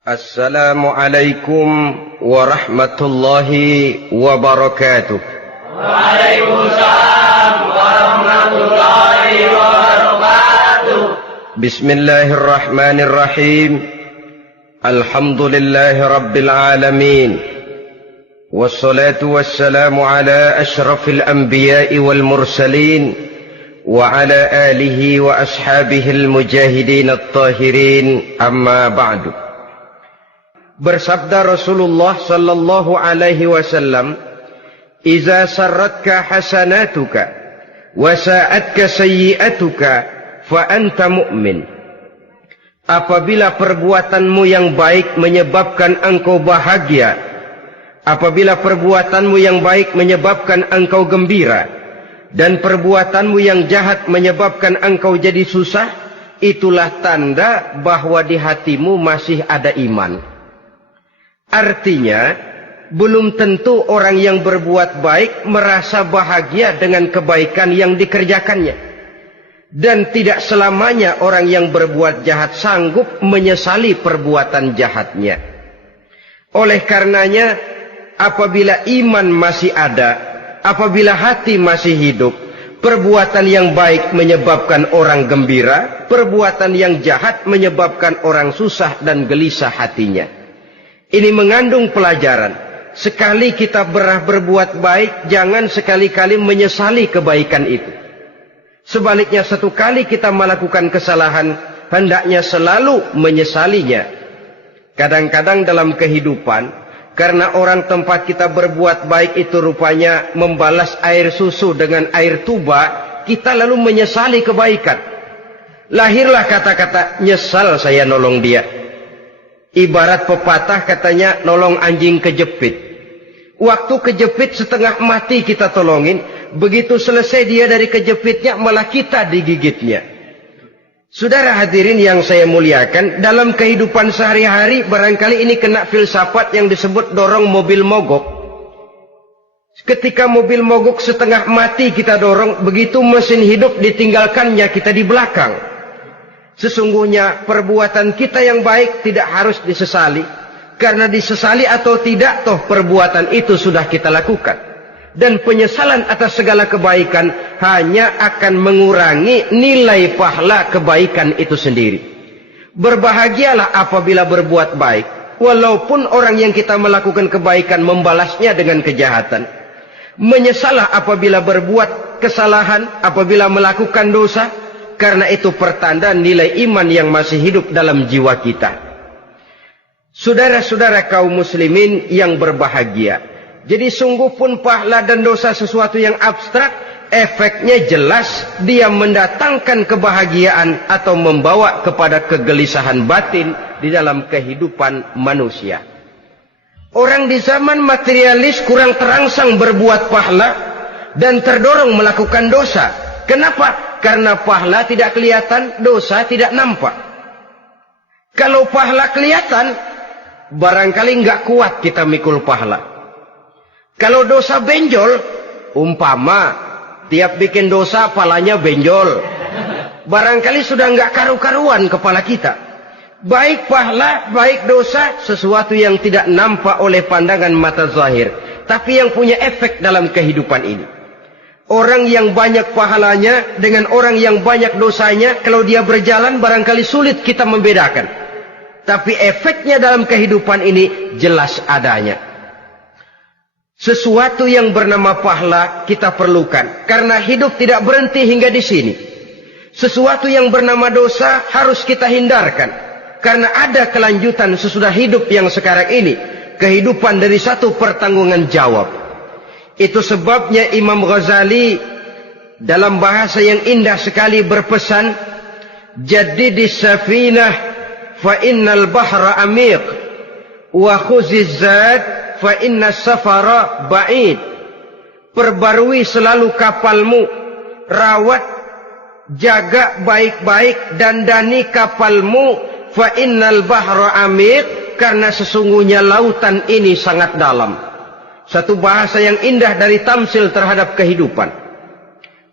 Assalamualaikum warahmatullahi wabarakatuh. Waalaikumsalam warahmatullahi wabarakatuh. Bismillahirrahmanirrahim. Alhamdulillahi rabbil alamin. Wassalatu wassalamu ala ashrafil anbiya'i wal mursalin wa ala alihi wa ashabihil mujahidin at-tahirin, amma ba'du. Bersabda Rasulullah sallallahu alaihi wasallam, "Iza sarratka hasanatuka wa sa'atka sayyi'atuka fa anta mu'min." Apabila perbuatanmu yang baik menyebabkan engkau bahagia, apabila perbuatanmu yang baik menyebabkan engkau gembira, dan perbuatanmu yang jahat menyebabkan engkau jadi susah, itulah tanda bahwa di hatimu masih ada iman. Artinya, belum tentu orang yang berbuat baik merasa bahagia dengan kebaikan yang dikerjakannya. Dan tidak selamanya orang yang berbuat jahat sanggup menyesali perbuatan jahatnya. Oleh karenanya, apabila iman masih ada, apabila hati masih hidup, perbuatan yang baik menyebabkan orang gembira, perbuatan yang jahat menyebabkan orang susah dan gelisah hatinya. Ini mengandung pelajaran. Sekali kita berbuat baik, jangan sekali-kali menyesali kebaikan itu. Sebaliknya, satu kali kita melakukan kesalahan, hendaknya selalu menyesalinya. Kadang-kadang dalam kehidupan, karena orang tempat kita berbuat baik itu rupanya membalas air susu dengan air tuba, kita lalu menyesali kebaikan. Lahirlah kata-kata, "Nyesal saya nolong dia." Ibarat pepatah katanya, nolong anjing kejepit. Waktu kejepit setengah mati kita tolongin, begitu selesai dia dari kejepitnya malah kita digigitnya. Saudara hadirin yang saya muliakan, dalam kehidupan sehari-hari barangkali ini kena filsafat yang disebut dorong mobil mogok. Ketika mobil mogok setengah mati kita dorong, begitu mesin hidup ditinggalkannya kita di belakang. Sesungguhnya perbuatan kita yang baik tidak harus disesali. Karena disesali atau tidak, toh perbuatan itu sudah kita lakukan. Dan penyesalan atas segala kebaikan hanya akan mengurangi nilai pahala kebaikan itu sendiri. Berbahagialah apabila berbuat baik, walaupun orang yang kita melakukan kebaikan membalasnya dengan kejahatan. Menyesalah apabila berbuat kesalahan, apabila melakukan dosa, karena itu pertanda nilai iman yang masih hidup dalam jiwa kita. Saudara-saudara kaum muslimin yang berbahagia, jadi sungguh pun pahala dan dosa sesuatu yang abstrak, efeknya jelas dia mendatangkan kebahagiaan atau membawa kepada kegelisahan batin di dalam kehidupan manusia. Orang di zaman materialis kurang terangsang berbuat pahala dan terdorong melakukan dosa. Kenapa? Karena pahala tidak kelihatan, dosa tidak nampak. Kalau pahala kelihatan, barangkali nggak kuat kita mikul pahala. Kalau dosa benjol, umpama tiap bikin dosa palanya benjol, barangkali sudah nggak karu-karuan kepala kita. Baik pahala, baik dosa, sesuatu yang tidak nampak oleh pandangan mata zahir, tapi yang punya efek dalam kehidupan ini. Orang yang banyak pahalanya dengan orang yang banyak dosanya, kalau dia berjalan barangkali sulit kita membedakan. Tapi efeknya dalam kehidupan ini jelas adanya. Sesuatu yang bernama pahala kita perlukan, karena hidup tidak berhenti hingga di sini. Sesuatu yang bernama dosa harus kita hindarkan, karena ada kelanjutan sesudah hidup yang sekarang ini. Kehidupan dari satu pertanggungan jawab. Itu sebabnya Imam Ghazali dalam bahasa yang indah sekali berpesan, "Jaddidis safinah fa innal bahra amiq wa khuziz zad fa innas safara ba'id." Perbarui selalu kapalmu, rawat, jaga baik-baik, dandani kapalmu, fa innal bahra amiq, karena sesungguhnya lautan ini sangat dalam. Satu bahasa yang indah dari tamsil terhadap kehidupan.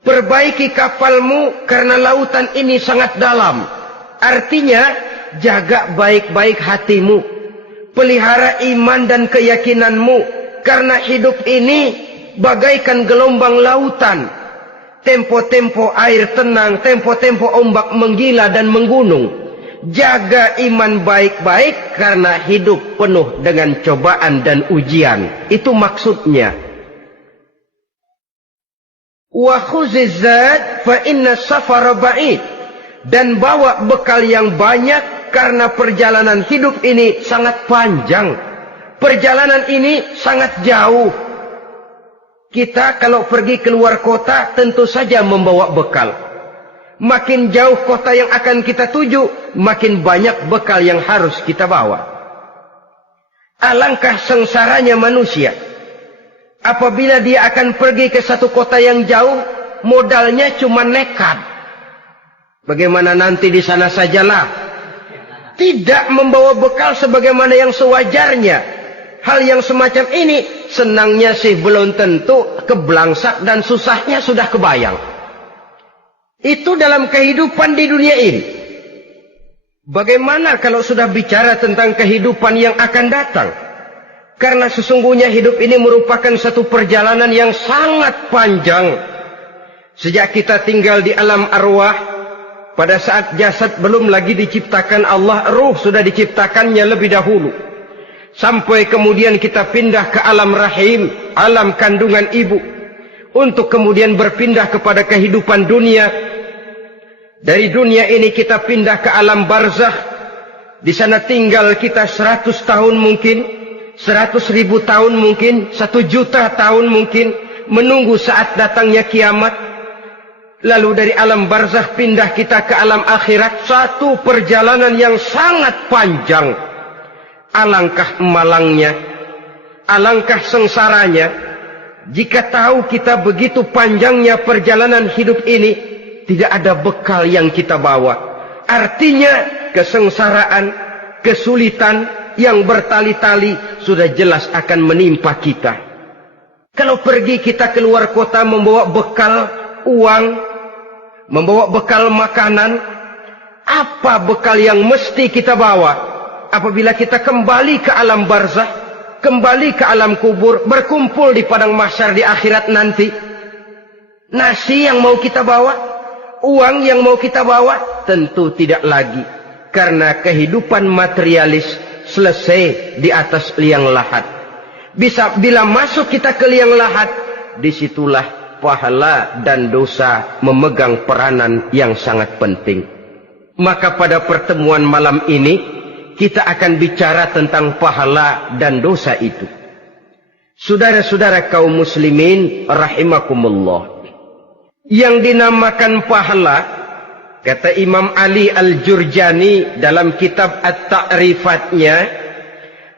Perbaiki kapalmu karena lautan ini sangat dalam. Artinya, jaga baik-baik hatimu. Pelihara iman dan keyakinanmu, karena hidup ini bagaikan gelombang lautan. Tempo-tempo air tenang, tempo-tempo ombak menggila dan menggunung. Jaga iman baik-baik karena hidup penuh dengan cobaan dan ujian. Itu maksudnya. Wa khuziz zad fa inna safara ba'id. Dan bawa bekal yang banyak karena perjalanan hidup ini sangat panjang. Perjalanan ini sangat jauh. Kita kalau pergi keluar kota tentu saja membawa bekal. Makin jauh kota yang akan kita tuju, makin banyak bekal yang harus kita bawa. Alangkah sengsaranya manusia apabila dia akan pergi ke satu kota yang jauh, modalnya cuma nekat. Bagaimana nanti di sana sajalah. Tidak membawa bekal sebagaimana yang sewajarnya. Hal yang semacam ini, senangnya sih belum tentu, keblangsak dan susahnya sudah kebayang. Itu dalam kehidupan di dunia ini. Bagaimana kalau sudah bicara tentang kehidupan yang akan datang? Karena sesungguhnya hidup ini merupakan satu perjalanan yang sangat panjang. Sejak kita tinggal di alam arwah, pada saat jasad belum lagi diciptakan Allah, ruh sudah diciptakannya lebih dahulu. Sampai kemudian kita pindah ke alam rahim, alam kandungan ibu. Untuk kemudian berpindah kepada kehidupan dunia. Dari dunia ini kita pindah ke alam barzakh. Di sana tinggal kita 100 tahun mungkin, 100.000 tahun mungkin, 1 juta tahun mungkin, menunggu saat datangnya kiamat. Lalu dari alam barzakh pindah kita ke alam akhirat. Satu perjalanan yang sangat panjang. Alangkah malangnya, alangkah sengsaranya, jika tahu kita begitu panjangnya perjalanan hidup ini, tidak ada bekal yang kita bawa. Artinya kesengsaraan, kesulitan yang bertali-tali sudah jelas akan menimpa kita. Kalau pergi kita keluar kota membawa bekal uang, membawa bekal makanan, apa bekal yang mesti kita bawa? Apabila kita kembali ke alam barzakh, kembali ke alam kubur, berkumpul di padang mahsyar di akhirat nanti, nasi yang mau kita bawa, uang yang mau kita bawa? Tentu tidak lagi. Karena kehidupan materialis selesai di atas liang lahat. Bila masuk kita ke liang lahat, disitulah pahala dan dosa memegang peranan yang sangat penting. Maka pada pertemuan malam ini, kita akan bicara tentang pahala dan dosa itu. Saudara-saudara kaum muslimin rahimakumullah. Yang dinamakan pahala, kata Imam Ali Al-Jurjani dalam kitab At-Ta'rifatnya,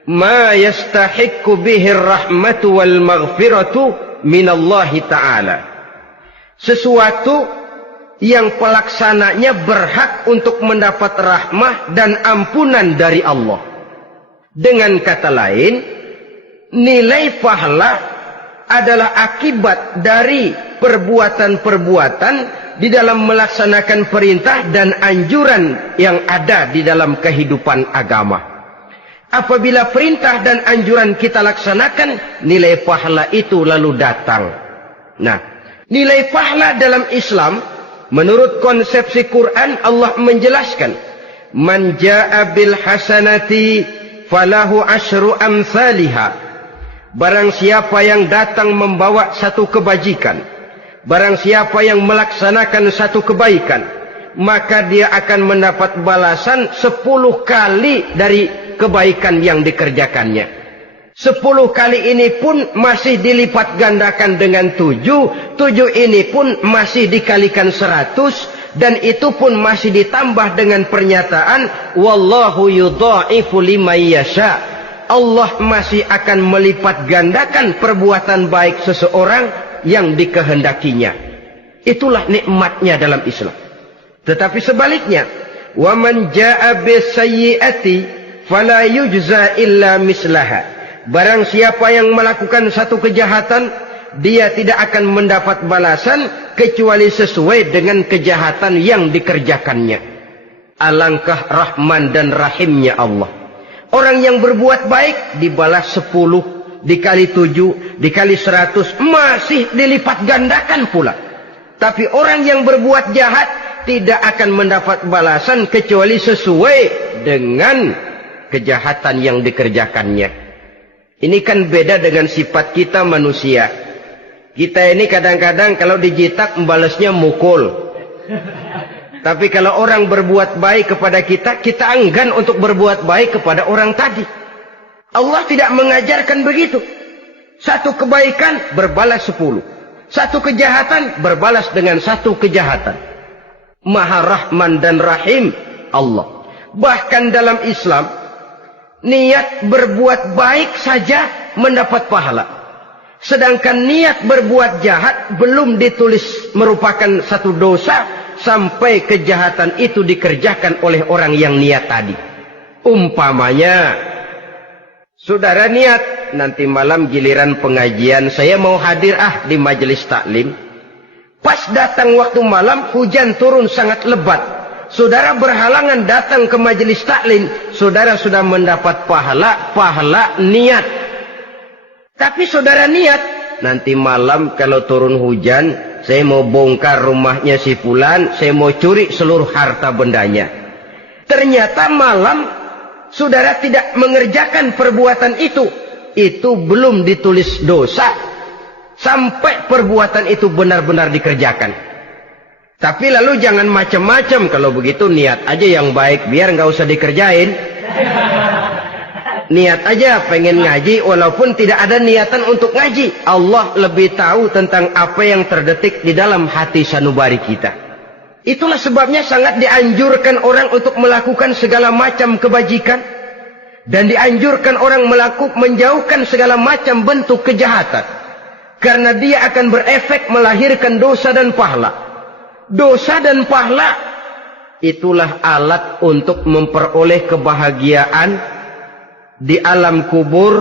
ma yastahiqqu bihi ar-rahmatu wal maghfiratu minallahi ta'ala. Sesuatu yang pelaksananya berhak untuk mendapat rahmah dan ampunan dari Allah. Dengan kata lain, nilai pahala adalah akibat dari perbuatan-perbuatan di dalam melaksanakan perintah dan anjuran yang ada di dalam kehidupan agama. Apabila perintah dan anjuran kita laksanakan, nilai pahala itu lalu datang. Nah, nilai pahala dalam Islam, menurut konsepsi Quran, Allah menjelaskan, man jaa bil hasanati falahu asyru amsalihah. Barang siapa yang datang membawa satu kebajikan, barang siapa yang melaksanakan satu kebaikan, maka dia akan mendapat balasan 10 kali dari kebaikan yang dikerjakannya. 10 kali ini pun masih dilipat gandakan dengan 7. 7 ini pun masih dikalikan 100. Dan itu pun masih ditambah dengan pernyataan, wallahu yudha'ifu liman yasha. Allah masih akan melipat gandakan perbuatan baik seseorang yang dikehendakinya. Itulah nikmatnya dalam Islam. Tetapi sebaliknya, wa man jaa'a bisayyi'ati fala yujza illa mislaha. Barang siapa yang melakukan satu kejahatan, dia tidak akan mendapat balasan kecuali sesuai dengan kejahatan yang dikerjakannya. Alangkah rahman dan rahimnya Allah. Orang yang berbuat baik dibalas 10, dikali 7, dikali 100, masih dilipat gandakan pula. Tapi orang yang berbuat jahat tidak akan mendapat balasan kecuali sesuai dengan kejahatan yang dikerjakannya. Ini kan beda dengan sifat kita manusia. Kita ini kadang-kadang kalau dijitak membalasnya mukul. Tapi kalau orang berbuat baik kepada kita, kita enggan untuk berbuat baik kepada orang tadi. Allah tidak mengajarkan begitu. Satu kebaikan berbalas 10. Satu kejahatan berbalas dengan satu kejahatan. Maha Rahman dan Rahim Allah. Bahkan dalam Islam, niat berbuat baik saja mendapat pahala. Sedangkan niat berbuat jahat belum ditulis merupakan satu dosa sampai kejahatan itu dikerjakan oleh orang yang niat tadi. Umpamanya, saudara niat nanti malam giliran pengajian saya mau hadir di majelis taklim. Pas datang waktu malam hujan turun sangat lebat. Saudara berhalangan datang ke majelis taklim, saudara sudah mendapat pahala niat. Tapi saudara niat nanti malam kalau turun hujan, saya mau bongkar rumahnya si fulan, saya mau curi seluruh harta bendanya. Ternyata malam saudara tidak mengerjakan perbuatan itu belum ditulis dosa sampai perbuatan itu benar-benar dikerjakan. Tapi lalu jangan macam-macam. Kalau begitu niat aja yang baik, biar nggak usah dikerjain. Niat aja pengen ngaji walaupun tidak ada niatan untuk ngaji. Allah lebih tahu tentang apa yang terdetik di dalam hati sanubari kita. Itulah sebabnya sangat dianjurkan orang untuk melakukan segala macam kebajikan. Dan dianjurkan orang menjauhkan segala macam bentuk kejahatan. Karena dia akan berefek melahirkan dosa dan pahala. Dosa dan pahala itulah alat untuk memperoleh kebahagiaan di alam kubur,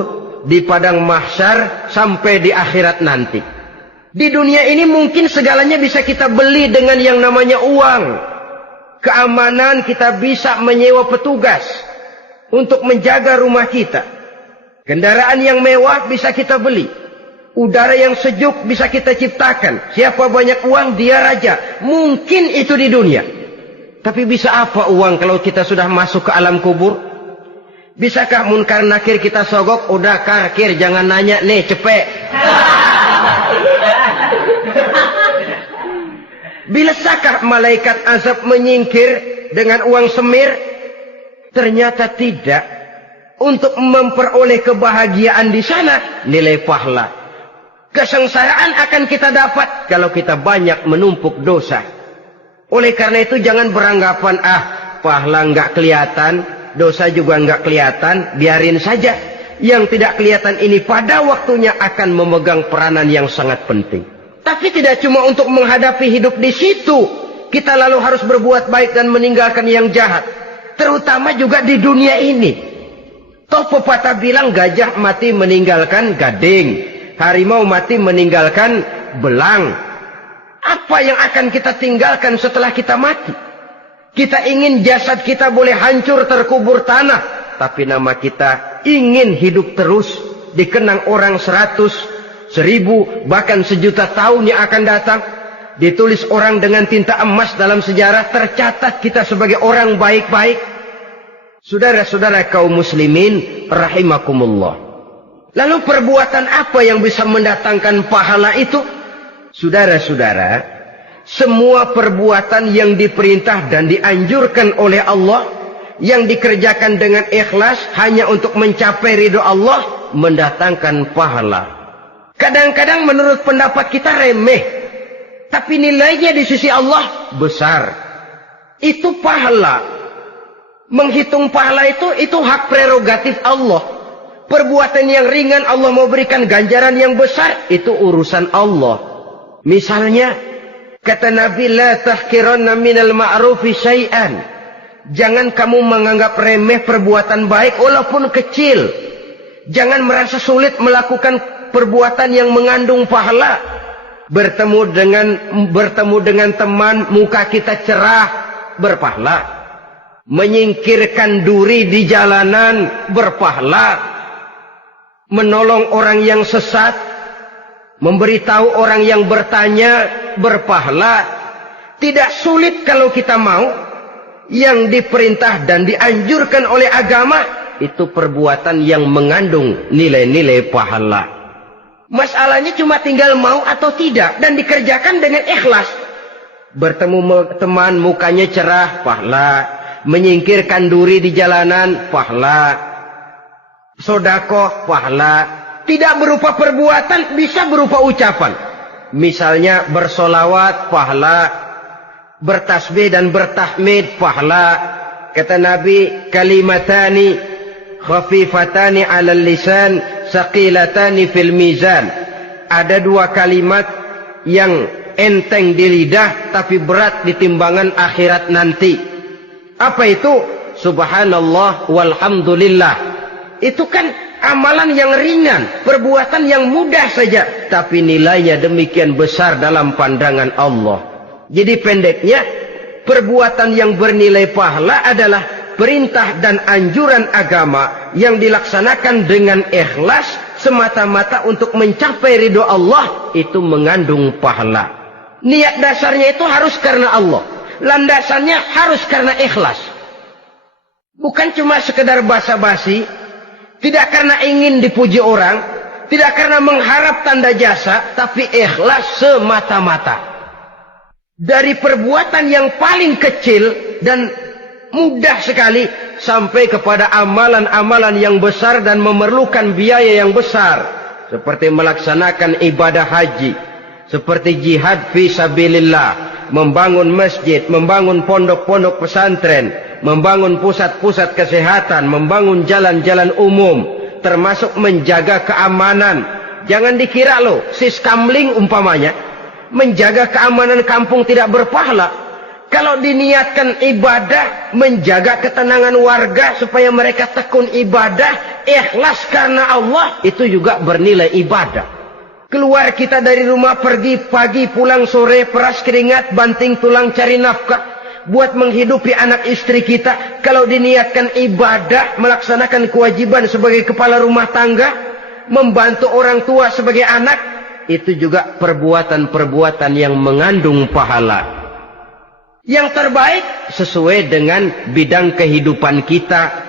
di padang mahsyar, sampai di akhirat nanti. Di dunia ini mungkin segalanya bisa kita beli dengan yang namanya uang. Keamanan kita bisa menyewa petugas untuk menjaga rumah kita. Kendaraan yang mewah bisa kita beli. Udara yang sejuk bisa kita ciptakan. Siapa banyak uang, dia raja. Mungkin itu di dunia. Tapi bisa apa uang kalau kita sudah masuk ke alam kubur? Bisakah munkar nakir kita sogok? Udah karkir, jangan nanya nih, cepet. Bisakah malaikat azab menyingkir dengan uang semir? Ternyata tidak. Untuk memperoleh kebahagiaan di sana, nilai pahala. Kesengsaraan akan kita dapat kalau kita banyak menumpuk dosa. Oleh karena itu jangan beranggapan, pahala nggak kelihatan, dosa juga nggak kelihatan, biarin saja. Yang tidak kelihatan ini pada waktunya akan memegang peranan yang sangat penting. Tapi tidak cuma untuk menghadapi hidup di situ, kita lalu harus berbuat baik dan meninggalkan yang jahat. Terutama juga di dunia ini. Toh pepatah bilang gajah mati meninggalkan gading, harimau mati meninggalkan belang. Apa yang akan kita tinggalkan setelah kita mati? Kita ingin jasad kita boleh hancur terkubur tanah, tapi nama kita ingin hidup terus, dikenang orang 100, 1000, bahkan 1.000.000 tahun yang akan datang. Ditulis orang dengan tinta emas dalam sejarah, tercatat kita sebagai orang baik-baik. Saudara-saudara kaum muslimin rahimakumullah. Lalu perbuatan apa yang bisa mendatangkan pahala itu? Saudara-saudara, semua perbuatan yang diperintah dan dianjurkan oleh Allah, yang dikerjakan dengan ikhlas hanya untuk mencapai ridho Allah, mendatangkan pahala. Kadang-kadang menurut pendapat kita remeh, tapi nilainya di sisi Allah besar. Itu pahala. Menghitung pahala itu hak prerogatif Allah. Perbuatan yang ringan Allah mau berikan ganjaran yang besar, itu urusan Allah. Misalnya, kata Nabi, la tahkiranna minal ma'rufi syai'an. Jangan kamu menganggap remeh perbuatan baik walaupun kecil. Jangan merasa sulit melakukan perbuatan yang mengandung pahala. Bertemu dengan teman, muka kita cerah, berpahala. menyingkirkan duri di jalanan berpahala, menolong orang yang sesat, memberitahu orang yang bertanya berpahala. Tidak sulit kalau kita mau. Yang diperintah dan dianjurkan oleh agama itu perbuatan yang mengandung nilai-nilai pahala. Masalahnya cuma tinggal mau atau tidak dan dikerjakan dengan ikhlas. Bertemu teman mukanya cerah, pahala. Menyingkirkan duri di jalanan, pahala. Sedekah, pahala. Tidak berupa perbuatan, bisa berupa ucapan. Misalnya bersolawat, pahala. Bertasbih dan bertahmid, pahala. Kata Nabi, kalimatani khafifatani 'alal lisan, saqilatani fil mizan. Ada dua kalimat yang enteng di lidah tapi berat di timbangan akhirat nanti. Apa itu? Subhanallah walhamdulillah. Itu kan amalan yang ringan, perbuatan yang mudah saja, tapi nilainya demikian besar dalam pandangan Allah. Jadi pendeknya, perbuatan yang bernilai pahala adalah perintah dan anjuran agama yang dilaksanakan dengan ikhlas semata-mata untuk mencapai ridho Allah, itu mengandung pahala. Niat dasarnya itu harus karena Allah. Landasannya harus karena ikhlas. Bukan cuma sekedar basa-basi, tidak karena ingin dipuji orang, tidak karena mengharap tanda jasa, tapi ikhlas semata-mata. Dari perbuatan yang paling kecil dan mudah sekali sampai kepada amalan-amalan yang besar dan memerlukan biaya yang besar, seperti melaksanakan ibadah haji, seperti jihad fi sabilillah, membangun masjid, membangun pondok-pondok pesantren, membangun pusat-pusat kesehatan, membangun jalan-jalan umum, termasuk menjaga keamanan. Jangan dikira loh, siskamling umpamanya, menjaga keamanan kampung tidak berpahala. Kalau diniatkan ibadah, menjaga ketenangan warga supaya mereka tekun ibadah, ikhlas karena Allah, itu juga bernilai ibadah. Keluar kita dari rumah, pergi pagi, pulang sore, peras keringat, banting tulang cari nafkah buat menghidupi anak istri kita. Kalau diniatkan ibadah, melaksanakan kewajiban sebagai kepala rumah tangga, membantu orang tua sebagai anak, itu juga perbuatan-perbuatan yang mengandung pahala. Yang terbaik sesuai dengan bidang kehidupan kita.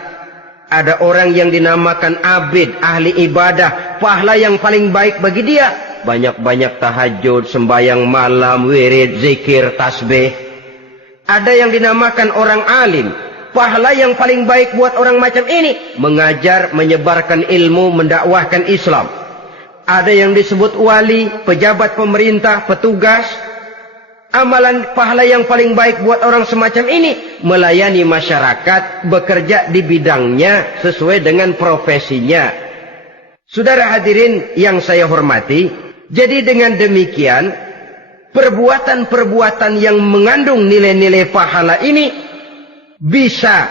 Ada orang yang dinamakan abid, ahli ibadah, pahala yang paling baik bagi dia, banyak-banyak tahajud, sembahyang malam, wirid, zikir, tasbih. Ada yang dinamakan orang alim, pahala yang paling baik buat orang macam ini, mengajar, menyebarkan ilmu, mendakwahkan Islam. Ada yang disebut wali, pejabat pemerintah, petugas. Amalan pahala yang paling baik buat orang semacam ini, melayani masyarakat, bekerja di bidangnya sesuai dengan profesinya. Saudara hadirin yang saya hormati, jadi dengan demikian, perbuatan-perbuatan yang mengandung nilai-nilai pahala ini, bisa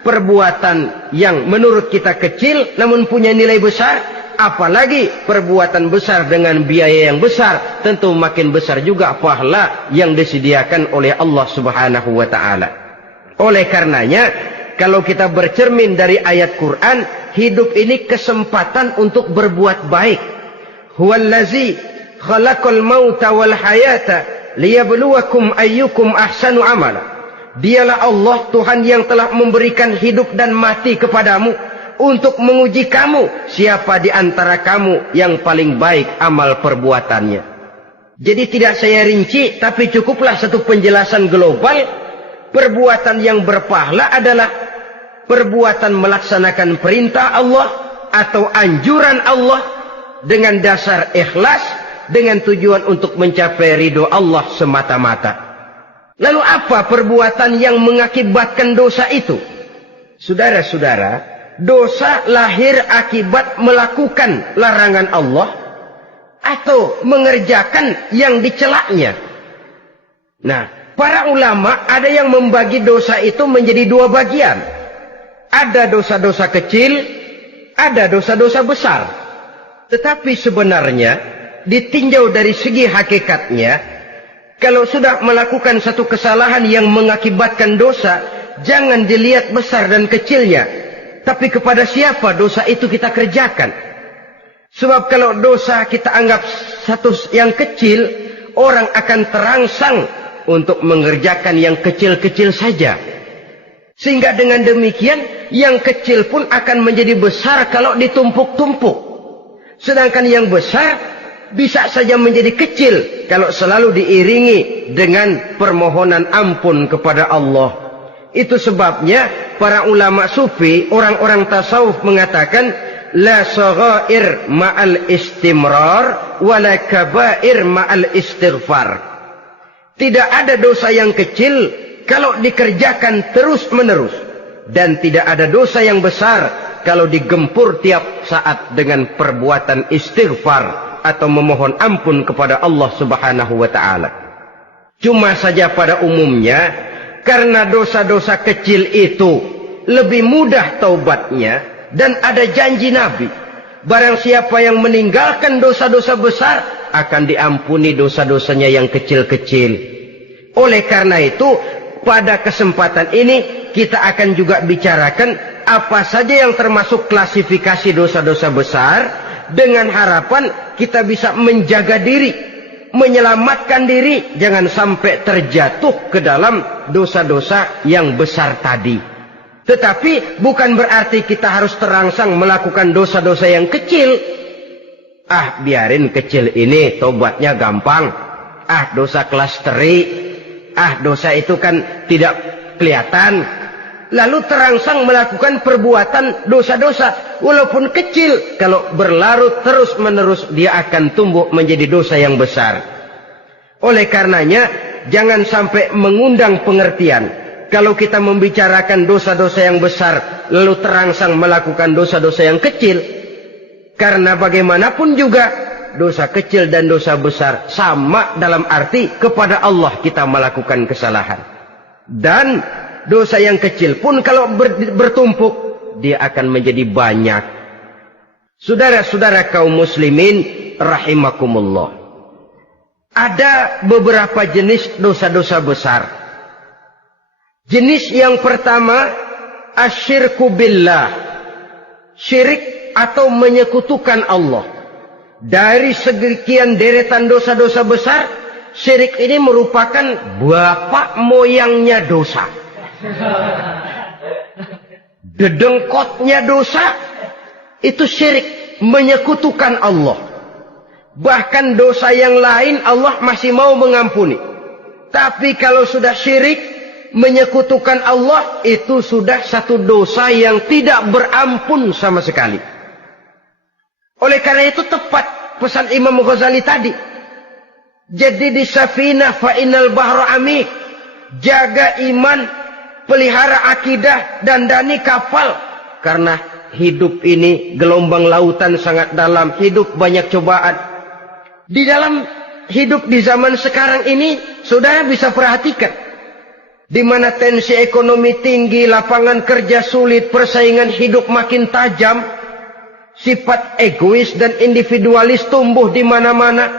perbuatan yang menurut kita kecil namun punya nilai besar. Apalagi perbuatan besar dengan biaya yang besar, tentu makin besar juga pahala yang disediakan oleh Allah Subhanahu wa ta'ala. Oleh karenanya, kalau kita bercermin dari ayat Quran, hidup ini kesempatan untuk berbuat baik. Huwallazi khalaqal mauta wal hayata liyabluwakum ayyukum ahsanu amala. Dialah Allah, Tuhan yang telah memberikan hidup dan mati kepadamu, untuk menguji kamu, siapa di antara kamu yang paling baik amal perbuatannya. Jadi tidak saya rinci, tapi cukuplah satu penjelasan global. Perbuatan yang berpahala adalah perbuatan melaksanakan perintah Allah atau anjuran Allah dengan dasar ikhlas, dengan tujuan untuk mencapai ridho Allah semata-mata. Lalu apa perbuatan yang mengakibatkan dosa itu? Saudara-saudara, dosa lahir akibat melakukan larangan Allah atau mengerjakan yang dicelaknya. Nah, para ulama ada yang membagi dosa itu menjadi dua bagian. Ada dosa-dosa kecil, ada dosa-dosa besar. Tetapi sebenarnya ditinjau dari segi hakikatnya, kalau sudah melakukan satu kesalahan yang mengakibatkan dosa, jangan dilihat besar dan kecilnya, tapi kepada siapa dosa itu kita kerjakan. Sebab kalau dosa kita anggap satu yang kecil, orang akan terangsang untuk mengerjakan yang kecil-kecil saja. Sehingga dengan demikian, yang kecil pun akan menjadi besar kalau ditumpuk-tumpuk. Sedangkan yang besar bisa saja menjadi kecil kalau selalu diiringi dengan permohonan ampun kepada Allah. Itu sebabnya para ulama sufi, orang-orang tasawuf mengatakan, la saghair ma'al istimrar wala kabair ma'al istighfar. Tidak ada dosa yang kecil kalau dikerjakan terus-menerus, dan tidak ada dosa yang besar kalau digempur tiap saat dengan perbuatan istighfar atau memohon ampun kepada Allah Subhanahu wa taala. Cuma saja pada umumnya, karena dosa-dosa kecil itu lebih mudah taubatnya, dan ada janji Nabi, barang siapa yang meninggalkan dosa-dosa besar akan diampuni dosa-dosanya yang kecil-kecil. Oleh karena itu, pada kesempatan ini kita akan juga bicarakan apa saja yang termasuk klasifikasi dosa-dosa besar, dengan harapan kita bisa menjaga diri, menyelamatkan diri, jangan sampai terjatuh ke dalam dosa-dosa yang besar tadi. Tetapi bukan berarti kita harus terangsang melakukan dosa-dosa yang kecil. Ah, biarin kecil ini, tobatnya gampang. Ah, dosa kelas teri. Ah, dosa itu kan tidak kelihatan. Lalu terangsang melakukan perbuatan dosa-dosa walaupun kecil, kalau berlarut terus-menerus dia akan tumbuh menjadi dosa yang besar. Oleh karenanya jangan sampai mengundang pengertian kalau kita membicarakan dosa-dosa yang besar lalu terangsang melakukan dosa-dosa yang kecil, karena bagaimanapun juga dosa kecil dan dosa besar sama dalam arti kepada Allah kita melakukan kesalahan. Dan dosa yang kecil pun kalau bertumpuk, dia akan menjadi banyak. Saudara-saudara kaum muslimin rahimakumullah, ada beberapa jenis dosa-dosa besar. Jenis yang pertama, asyirku billah, syirik atau menyekutukan Allah. Dari sekian deretan dosa-dosa besar, syirik ini merupakan bapak moyangnya dosa. Dedengkotnya dosa itu syirik, menyekutukan Allah. Bahkan dosa yang lain Allah masih mau mengampuni, tapi kalau sudah syirik, menyekutukan Allah, itu sudah satu dosa yang tidak berampun sama sekali. Oleh karena itu tepat pesan Imam Ghazali tadi, jadi di safinah fa innal bahra amik, jaga iman, pelihara akidah, dandani kapal. Karena hidup ini gelombang lautan sangat dalam, hidup banyak cobaan. Di dalam hidup di zaman sekarang ini, saudara bisa perhatikan, di mana tensi ekonomi tinggi, lapangan kerja sulit, persaingan hidup makin tajam, sifat egois dan individualis tumbuh di mana-mana,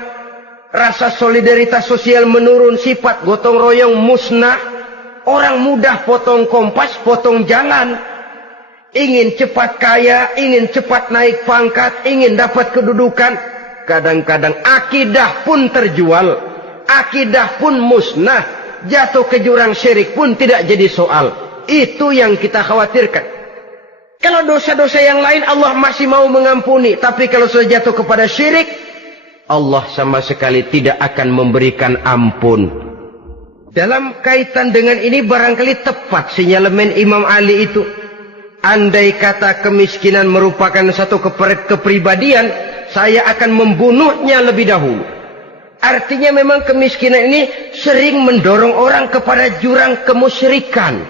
rasa solidaritas sosial menurun, sifat gotong royong musnah. Orang mudah potong kompas, potong jalan. Ingin cepat kaya, ingin cepat naik pangkat, ingin dapat kedudukan. Kadang-kadang akidah pun terjual, akidah pun musnah, jatuh ke jurang syirik pun tidak jadi soal. Itu yang kita khawatirkan. Kalau dosa-dosa yang lain Allah masih mau mengampuni, tapi kalau sudah jatuh kepada syirik, Allah sama sekali tidak akan memberikan ampun. Dalam kaitan dengan ini barangkali tepat sinyalemen Imam Ali itu. Andai kata kemiskinan merupakan satu kepribadian, saya akan membunuhnya lebih dahulu. Artinya memang kemiskinan ini sering mendorong orang kepada jurang kemusyrikan.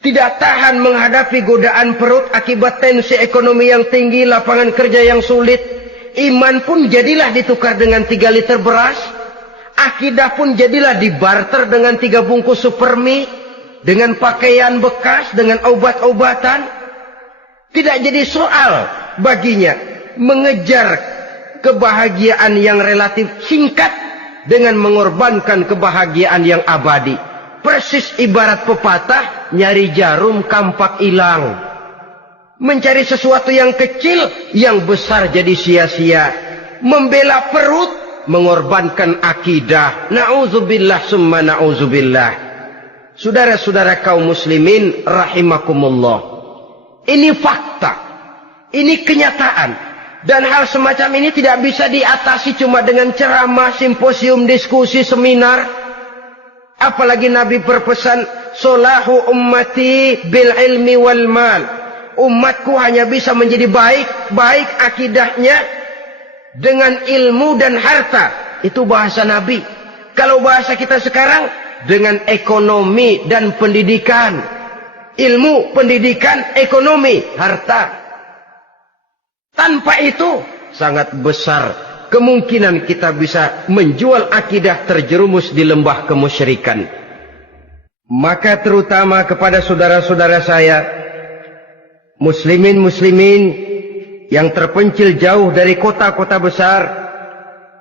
Tidak tahan menghadapi godaan perut akibat tensi ekonomi yang tinggi, lapangan kerja yang sulit. Iman pun jadilah ditukar dengan 3 liter beras. Akidah pun jadilah dibarter dengan 3 bungkus supermi, dengan pakaian bekas, dengan obat-obatan. Tidak jadi soal baginya mengejar kebahagiaan yang relatif singkat dengan mengorbankan kebahagiaan yang abadi. Persis ibarat pepatah, nyari jarum kampak hilang. Mencari sesuatu yang kecil, yang besar jadi sia-sia. Membela perut, mengorbankan akidah. Na'udzubillah summa na'udzubillah. Saudara-saudara kaum muslimin rahimakumullah. Ini fakta. Ini kenyataan. Dan hal semacam ini tidak bisa diatasi cuma dengan ceramah, simposium, diskusi, seminar. Apalagi Nabi berpesan, solahu ummati bil ilmi wal mal. Umatku hanya bisa menjadi baik akidahnya dengan ilmu dan harta. Itu bahasa Nabi. Kalau bahasa kita sekarang, dengan ekonomi dan pendidikan. Ilmu, pendidikan, ekonomi, harta. Tanpa itu sangat besar kemungkinan kita bisa menjual akidah terjerumus di lembah kemusyrikan. Maka terutama kepada saudara-saudara saya, muslimin yang terpencil jauh dari kota-kota besar,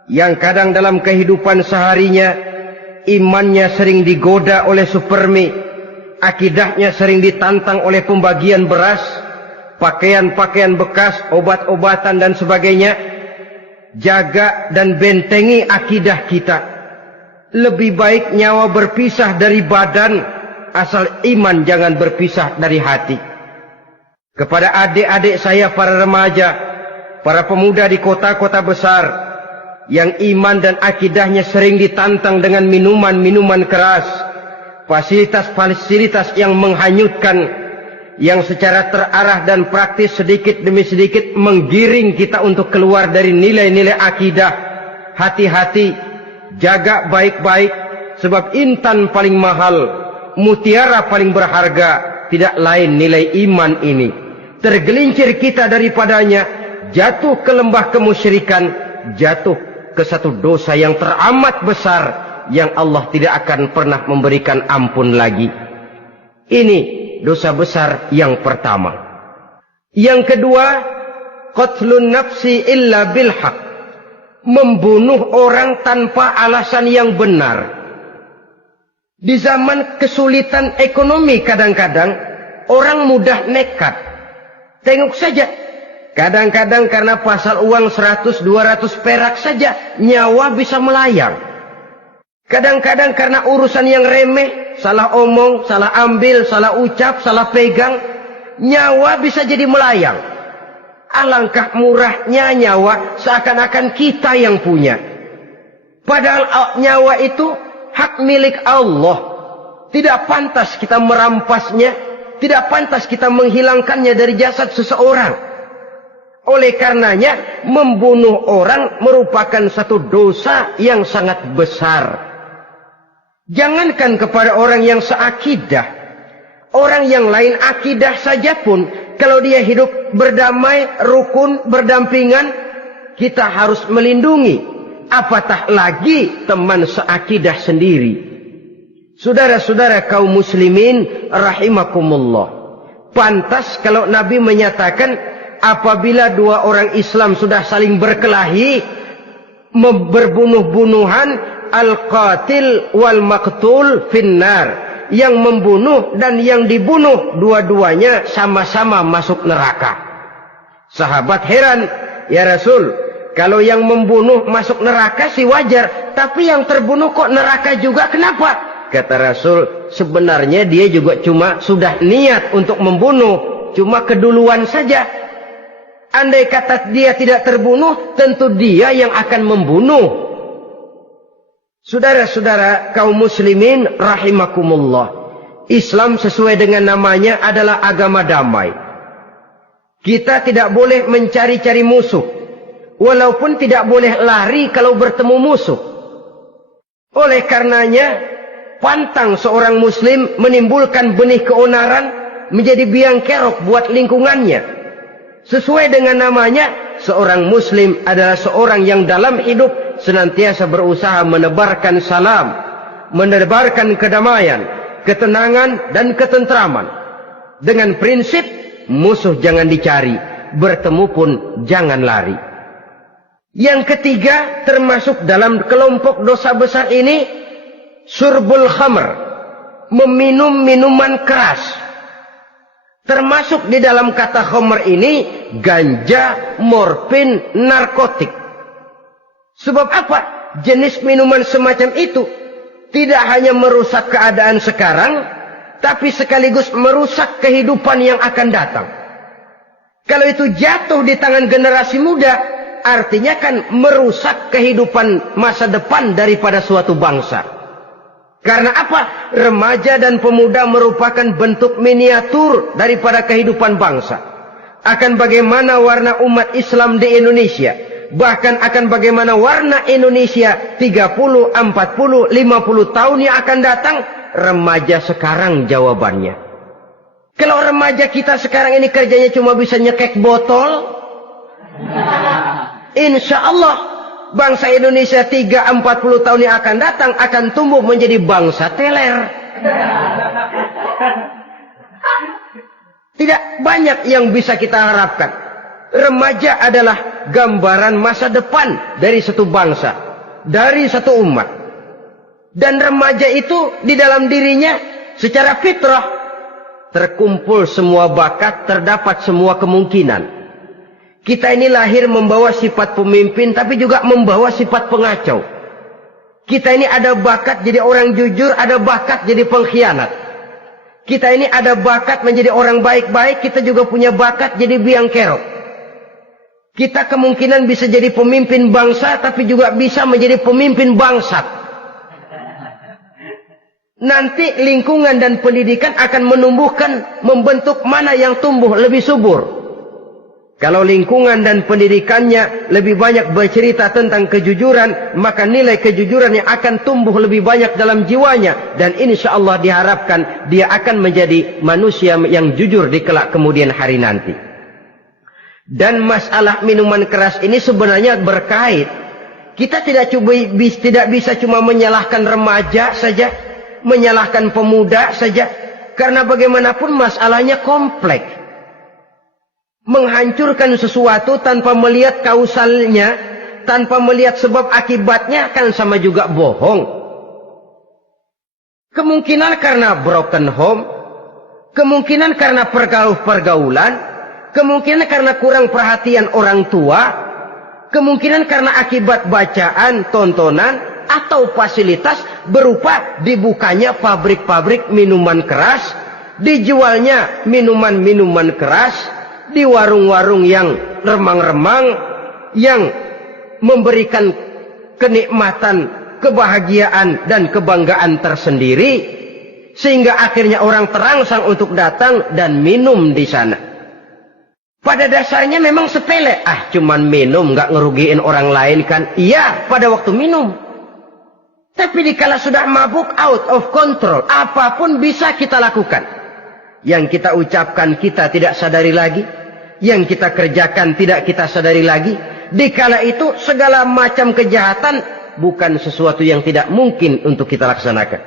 yang kadang dalam kehidupan seharinya imannya sering digoda oleh supermi, akidahnya sering ditantang oleh pembagian beras, pakaian-pakaian bekas, obat-obatan dan sebagainya. Jaga dan bentengi akidah kita. Lebih baik nyawa berpisah dari badan, asal iman jangan berpisah dari hati. Kepada adik-adik saya para remaja, para pemuda di kota-kota besar, yang iman dan akidahnya sering ditantang dengan minuman-minuman keras, fasilitas-fasilitas yang menghanyutkan, yang secara terarah dan praktis sedikit demi sedikit menggiring kita untuk keluar dari nilai-nilai akidah. Hati-hati, jaga baik-baik, sebab intan paling mahal, mutiara paling berharga, tidak lain nilai iman ini. Tergelincir kita daripadanya, jatuh ke lembah kemusyrikan, jatuh ke satu dosa yang teramat besar, yang Allah tidak akan pernah memberikan ampun lagi. Ini dosa besar yang pertama. Yang kedua, qatlun nafsi illa bil haq. Membunuh orang tanpa alasan yang benar. Di zaman kesulitan ekonomi kadang-kadang orang mudah nekat. Tengok saja. Kadang-kadang karena pasal uang 100-200 perak saja nyawa bisa melayang. Kadang-kadang karena urusan yang remeh, salah omong, salah ambil, salah ucap, salah pegang, nyawa bisa jadi melayang. Alangkah murahnya nyawa, seakan-akan kita yang punya. Padahal nyawa itu hak milik Allah. Tidak pantas kita merampasnya, tidak pantas kita menghilangkannya dari jasad seseorang. Oleh karenanya, membunuh orang merupakan satu dosa yang sangat besar. Jangankan kepada orang yang seakidah, orang yang lain akidah saja pun, kalau dia hidup berdamai, rukun, berdampingan, kita harus melindungi. Apatah lagi teman seakidah sendiri. Saudara-saudara kaum muslimin rahimakumullah. Pantas kalau Nabi menyatakan, apabila dua orang Islam sudah saling berkelahi, berbunuh-bunuhan, al-qatil wal maqtul finnar. Yang membunuh dan yang dibunuh, dua-duanya sama-sama masuk neraka. Sahabat heran, ya Rasul, kalau yang membunuh masuk neraka sih wajar, tapi yang terbunuh kok neraka juga, kenapa? Kata Rasul, sebenarnya dia juga cuma sudah niat untuk membunuh, cuma keduluan saja. Andai kata dia tidak terbunuh, tentu dia yang akan membunuh. Saudara-saudara kaum muslimin rahimakumullah. Islam sesuai dengan namanya adalah agama damai. Kita tidak boleh mencari-cari musuh. Walaupun tidak boleh lari kalau bertemu musuh. Oleh karenanya, pantang seorang muslim menimbulkan benih keonaran menjadi biang kerok buat lingkungannya. Sesuai dengan namanya, seorang muslim adalah seorang yang dalam hidup senantiasa berusaha menebarkan salam, menebarkan kedamaian, ketenangan dan ketentraman. Dengan prinsip, musuh jangan dicari, bertemu pun jangan lari. Yang ketiga, termasuk dalam kelompok dosa besar ini, surbul khamr, meminum minuman keras. Termasuk di dalam kata khamr ini ganja, morfin, narkotik. Sebab apa? Jenis minuman semacam itu tidak hanya merusak keadaan sekarang, tapi sekaligus merusak kehidupan yang akan datang. Kalau itu jatuh di tangan generasi muda, artinya kan merusak kehidupan masa depan daripada suatu bangsa. Karena apa? Remaja dan pemuda merupakan bentuk miniatur daripada kehidupan bangsa. Akan bagaimana warna umat Islam di Indonesia. Bahkan akan bagaimana warna Indonesia 30, 40, 50 tahun yang akan datang. Remaja sekarang jawabannya. Kalau remaja kita sekarang ini kerjanya cuma bisa nyekek botol, insya Allah bangsa Indonesia 30-40 tahun yang akan datang akan tumbuh menjadi bangsa teler. Tidak banyak yang bisa kita harapkan. Remaja adalah gambaran masa depan dari satu bangsa, dari satu umat. Dan remaja itu di dalam dirinya secara fitrah terkumpul semua bakat, terdapat semua kemungkinan. Kita ini lahir membawa sifat pemimpin, tapi juga membawa sifat pengacau. Kita ini ada bakat jadi orang jujur, ada bakat jadi pengkhianat. Kita ini ada bakat menjadi orang baik-baik, kita juga punya bakat jadi biang kerok. Kita kemungkinan bisa jadi pemimpin bangsa, tapi juga bisa menjadi pemimpin bangsat. Nanti lingkungan dan pendidikan akan menumbuhkan, membentuk mana yang tumbuh lebih subur. Kalau lingkungan dan pendidikannya lebih banyak bercerita tentang kejujuran, maka nilai kejujuran yang akan tumbuh lebih banyak dalam jiwanya. Dan insya Allah diharapkan dia akan menjadi manusia yang jujur di kelak kemudian hari nanti. Dan masalah minuman keras ini sebenarnya berkait. Kita tidak bisa cuma menyalahkan remaja saja, menyalahkan pemuda saja. Karena bagaimanapun masalahnya kompleks. Menghancurkan sesuatu tanpa melihat kausalnya, tanpa melihat sebab akibatnya kan sama juga bohong. Kemungkinan karena broken home, kemungkinan karena pergaulan, kemungkinan karena kurang perhatian orang tua, kemungkinan karena akibat bacaan, tontonan, atau fasilitas berupa dibukanya pabrik-pabrik minuman keras, dijualnya minuman-minuman keras, di warung-warung yang remang-remang, yang memberikan kenikmatan, kebahagiaan dan kebanggaan tersendiri, sehingga akhirnya orang terangsang untuk datang dan minum di sana. Pada dasarnya memang sepele, cuman minum nggak ngerugiin orang lain kan? Iya, pada waktu minum. Tapi dikala sudah mabuk, out of control, apapun bisa kita lakukan. Yang kita ucapkan kita tidak sadari lagi, yang kita kerjakan tidak kita sadari lagi. Dikala itu segala macam kejahatan bukan sesuatu yang tidak mungkin untuk kita laksanakan.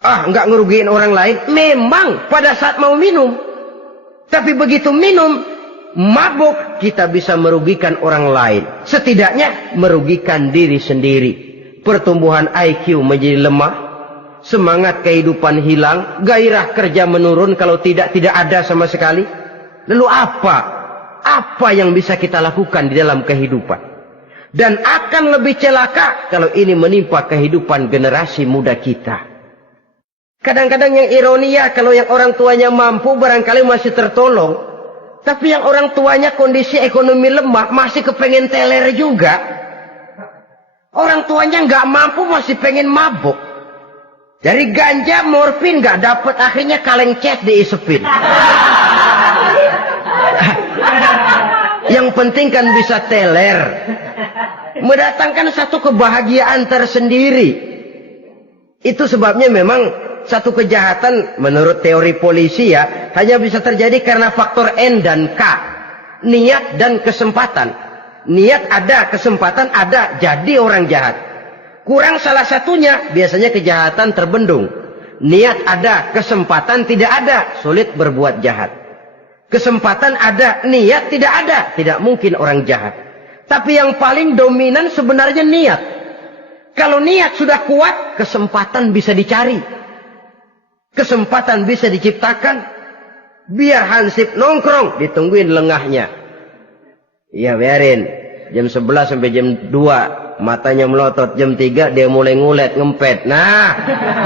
Nggak ngerugiin orang lain, memang pada saat mau minum. Tapi begitu minum, mabuk, kita bisa merugikan orang lain. Setidaknya merugikan diri sendiri. Pertumbuhan IQ menjadi lemah, semangat kehidupan hilang, gairah kerja menurun, kalau tidak ada sama sekali. Lalu apa? Apa yang bisa kita lakukan di dalam kehidupan? Dan akan lebih celaka kalau ini menimpa kehidupan generasi muda kita. Kadang-kadang yang ironi ya, kalau yang orang tuanya mampu barangkali masih tertolong. Tapi yang orang tuanya kondisi ekonomi lemah masih kepengen teler juga. Orang tuanya nggak mampu masih pengen mabuk. Dari ganja, morfin nggak dapat, akhirnya kaleng cat diisepin. Yang penting kan bisa teler, mendatangkan satu kebahagiaan tersendiri. Itu sebabnya memang satu kejahatan menurut teori polisi ya hanya bisa terjadi karena faktor N dan K, niat dan kesempatan. Niat ada, kesempatan ada, jadi orang jahat. Kurang salah satunya, biasanya kejahatan terbendung. Niat ada, kesempatan tidak ada, sulit berbuat jahat. Kesempatan ada, niat tidak ada, tidak mungkin orang jahat. Tapi yang paling dominan sebenarnya niat. Kalau niat sudah kuat, kesempatan bisa dicari. Kesempatan bisa diciptakan. Biar Hansip nongkrong, ditungguin lengahnya. Iya biarin. Jam 11 sampai jam 2. Matanya melotot. Jam 3 dia mulai ngulet, ngempet. Nah,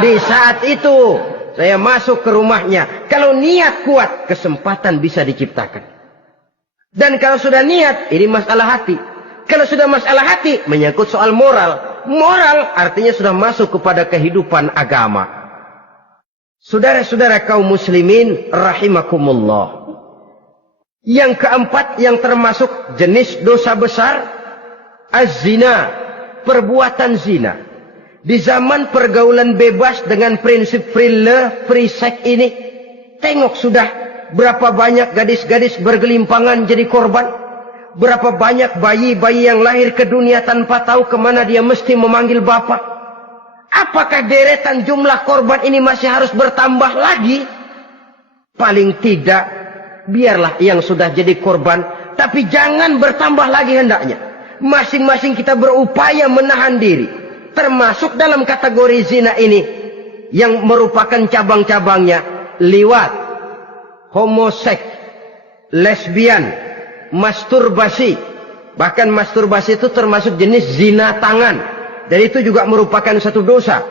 di saat itu saya masuk ke rumahnya. Kalau niat kuat, kesempatan bisa diciptakan. Dan kalau sudah niat, ini masalah hati. Kalau sudah masalah hati, menyangkut soal moral. Moral artinya sudah masuk kepada kehidupan agama. Saudara-saudara kaum muslimin rahimakumullah. Yang keempat yang termasuk jenis dosa besar, az-zina, perbuatan zina. Di zaman pergaulan bebas dengan prinsip free love, free sex ini, tengok sudah berapa banyak gadis-gadis bergelimpangan jadi korban. Berapa banyak bayi-bayi yang lahir ke dunia tanpa tahu kemana dia mesti memanggil bapak. Apakah deretan jumlah korban ini masih harus bertambah lagi? Paling tidak, biarlah yang sudah jadi korban, tapi jangan bertambah lagi hendaknya. Masing-masing kita berupaya menahan diri. Termasuk dalam kategori zina ini, yang merupakan cabang-cabangnya, liwat, homoseks, lesbian, masturbasi. Bahkan masturbasi itu termasuk jenis zina tangan. Dan itu juga merupakan satu dosa.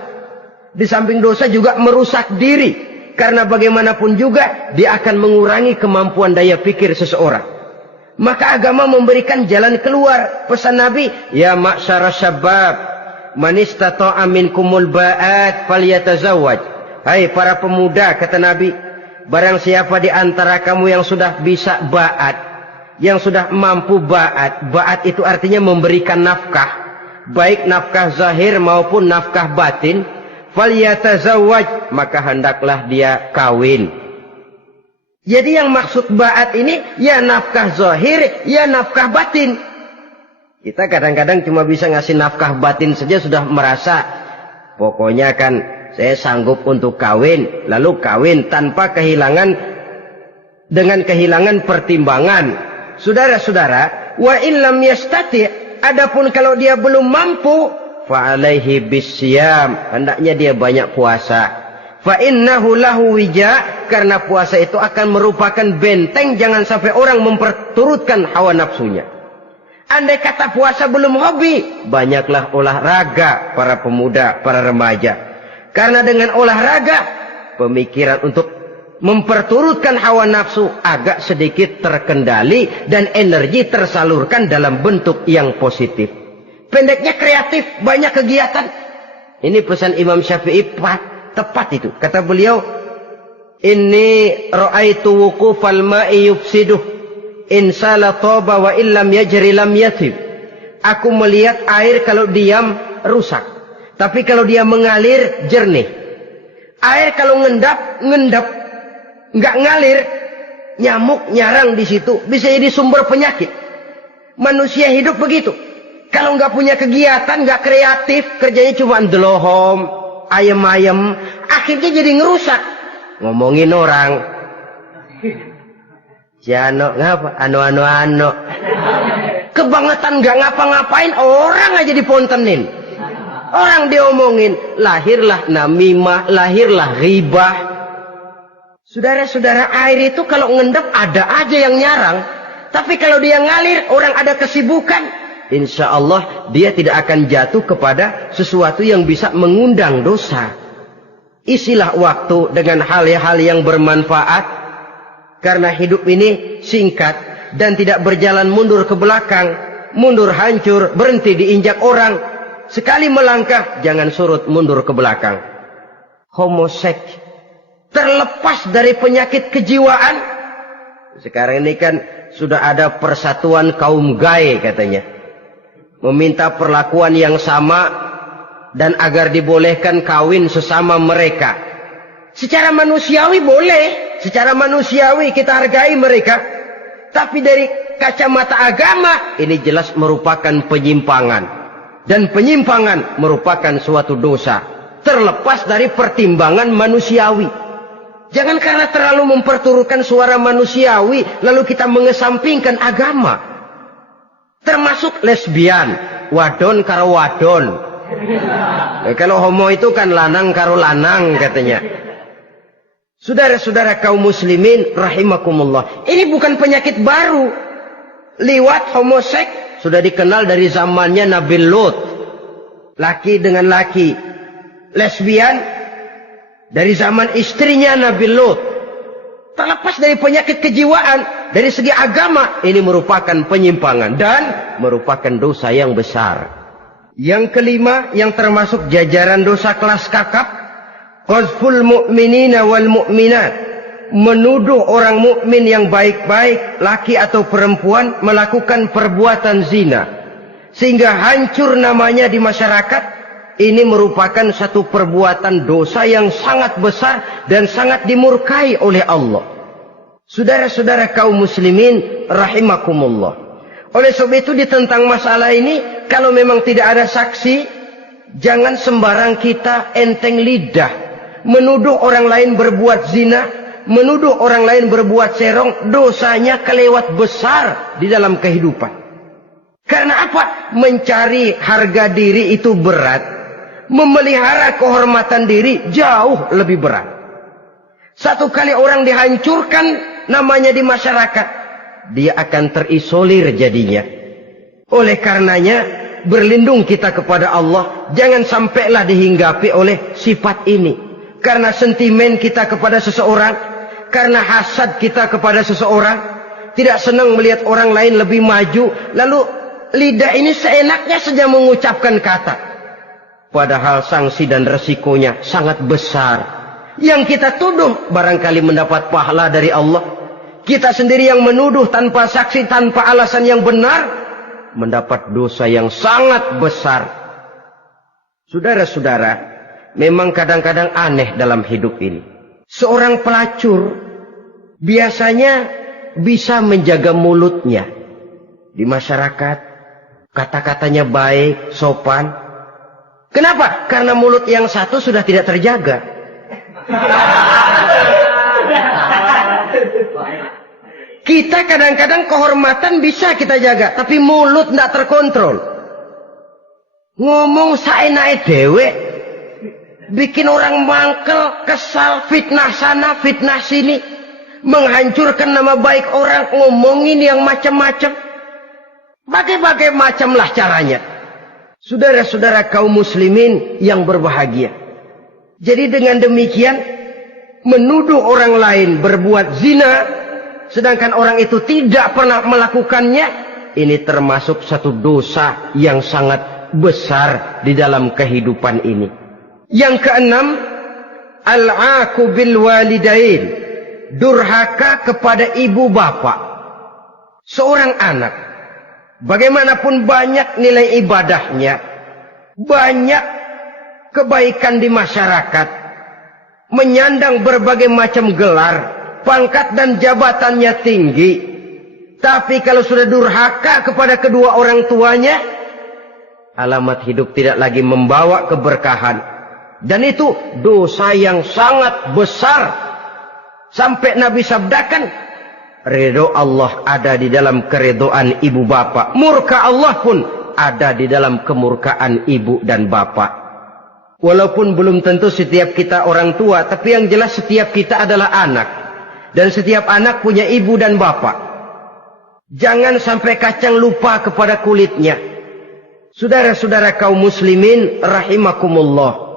Di samping dosa juga merusak diri. Karena bagaimanapun juga dia akan mengurangi kemampuan daya pikir seseorang. Maka agama memberikan jalan keluar. Pesan Nabi, ya ma'syara syabab, man istata'a minkumul ba'at falyatazawwaj. Hai para pemuda, kata Nabi, barang siapa di antara kamu yang sudah bisa ba'at, yang sudah mampu ba'at. Ba'at itu artinya memberikan nafkah. Baik nafkah zahir maupun nafkah batin, falyatazawwaj, maka hendaklah dia kawin. Jadi yang maksud ba'at ini ya nafkah zahir, ya nafkah batin. Kita kadang-kadang cuma bisa ngasih nafkah batin saja sudah merasa pokoknya kan saya sanggup untuk kawin, lalu kawin tanpa kehilangan, dengan kehilangan pertimbangan. Saudara-saudara, wa illam yastati', adapun kalau dia belum mampu, fa alaihi bisyam, hendaknya dia banyak puasa. Fa innahu lahu wija, karena puasa itu akan merupakan benteng jangan sampai orang memperturutkan hawa nafsunya. Andai kata puasa belum hobi, banyaklah olahraga para pemuda, para remaja. Karena dengan olahraga, pemikiran untuk memperturutkan hawa nafsu agak sedikit terkendali dan energi tersalurkan dalam bentuk yang positif. Pendeknya kreatif, banyak kegiatan. Ini pesan Imam Syafi'i tepat itu. Kata beliau, inni ra'aitu wuqufal ma'i yufsiduh in sala toba wa illam yajri lam yathib. Aku melihat air kalau diam rusak, tapi kalau dia mengalir jernih. Air kalau ngendap nggak ngalir, nyamuk nyarang di situ, bisa jadi sumber penyakit. Manusia hidup begitu. Kalau nggak punya kegiatan, nggak kreatif, kerjanya cuma ndelohom, ayam-ayam, akhirnya jadi ngerusak. Ngomongin orang, si Ano ngapa? Ano. Kebangetan nggak ngapa-ngapain, orang aja dipontenin. Orang diomongin, lahirlah namimah, lahirlah ghibah. Saudara-saudara, air itu kalau ngendap ada aja yang nyarang. Tapi kalau dia ngalir, orang ada kesibukan, insya Allah dia tidak akan jatuh kepada sesuatu yang bisa mengundang dosa. Isilah waktu dengan hal-hal yang bermanfaat. Karena hidup ini singkat dan tidak berjalan mundur ke belakang. Mundur hancur, berhenti diinjak orang. Sekali melangkah, jangan surut mundur ke belakang. Homoseks. Terlepas dari penyakit kejiwaan. Sekarang ini kan sudah ada persatuan kaum gay katanya. Meminta perlakuan yang sama dan agar dibolehkan kawin sesama mereka. Secara manusiawi boleh. Secara manusiawi kita hargai mereka. Tapi dari kacamata agama ini jelas merupakan penyimpangan. Dan penyimpangan merupakan suatu dosa. Terlepas dari pertimbangan manusiawi. Jangan karena terlalu memperturutkan suara manusiawi, lalu kita mengesampingkan agama. Termasuk lesbian, wadon karo wadon. Kalau homo itu kan lanang karo lanang katanya. Saudara-saudara kaum muslimin rahimakumullah. Ini bukan penyakit baru. Liwat, homoseks sudah dikenal dari zamannya Nabi Lot. Laki dengan laki. Lesbian dari zaman istrinya Nabi Lot. Terlepas dari penyakit kejiwaan, dari segi agama, ini merupakan penyimpangan dan merupakan dosa yang besar. Yang kelima, yang termasuk jajaran dosa kelas kakap, qazful mu'minina wal mu'minat, menuduh orang mukmin yang baik-baik, laki atau perempuan, melakukan perbuatan zina sehingga hancur namanya di masyarakat. Ini merupakan satu perbuatan dosa yang sangat besar dan sangat dimurkai oleh Allah. Saudara-saudara kaum muslimin rahimakumullah. Oleh sebab itu tentang masalah ini, kalau memang tidak ada saksi, jangan sembarang kita enteng lidah menuduh orang lain berbuat zina, menuduh orang lain berbuat serong. Dosanya kelewat besar di dalam kehidupan. Karena apa? Mencari harga diri itu berat. Memelihara kehormatan diri jauh lebih berat. Satu kali orang dihancurkan namanya di masyarakat, dia akan terisolir jadinya. Oleh karenanya, berlindung kita kepada Allah. Jangan sampailah dihinggapi oleh sifat ini. Karena sentimen kita kepada seseorang, karena hasad kita kepada seseorang, tidak senang melihat orang lain lebih maju, lalu lidah ini seenaknya saja mengucapkan kata. Padahal sanksi dan resikonya sangat besar. Yang kita tuduh barangkali mendapat pahala dari Allah. Kita sendiri yang menuduh tanpa saksi, tanpa alasan yang benar, mendapat dosa yang sangat besar. Saudara-saudara, memang kadang-kadang aneh dalam hidup ini. Seorang pelacur biasanya bisa menjaga mulutnya di masyarakat. Kata-katanya baik, sopan. Kenapa? Karena mulut yang satu sudah tidak terjaga. Kita kadang-kadang kehormatan bisa kita jaga, tapi mulut tidak terkontrol. Ngomong saenake dewe, bikin orang mangkel, kesal, fitnah sana, fitnah sini, menghancurkan nama baik orang, ngomongin yang macam-macam. Bagai-bagai macamlah caranya. Saudara-saudara kaum muslimin yang berbahagia. Jadi dengan demikian, menuduh orang lain berbuat zina, sedangkan orang itu tidak pernah melakukannya, ini termasuk satu dosa yang sangat besar di dalam kehidupan ini. Yang keenam, al-'aqu bil walidain, durhaka kepada ibu bapak. Seorang anak, bagaimanapun banyak nilai ibadahnya, banyak kebaikan di masyarakat, menyandang berbagai macam gelar, pangkat dan jabatannya tinggi, tapi kalau sudah durhaka kepada kedua orang tuanya, alamat hidup tidak lagi membawa keberkahan. Dan itu dosa yang sangat besar. Sampai Nabi sabdakan, ridho Allah ada di dalam keridhaan ibu bapak. Murka Allah pun ada di dalam kemurkaan ibu dan bapak. Walaupun belum tentu setiap kita orang tua, tapi yang jelas setiap kita adalah anak. Dan setiap anak punya ibu dan bapak. Jangan sampai kacang lupa kepada kulitnya. Saudara-saudara kaum muslimin rahimakumullah.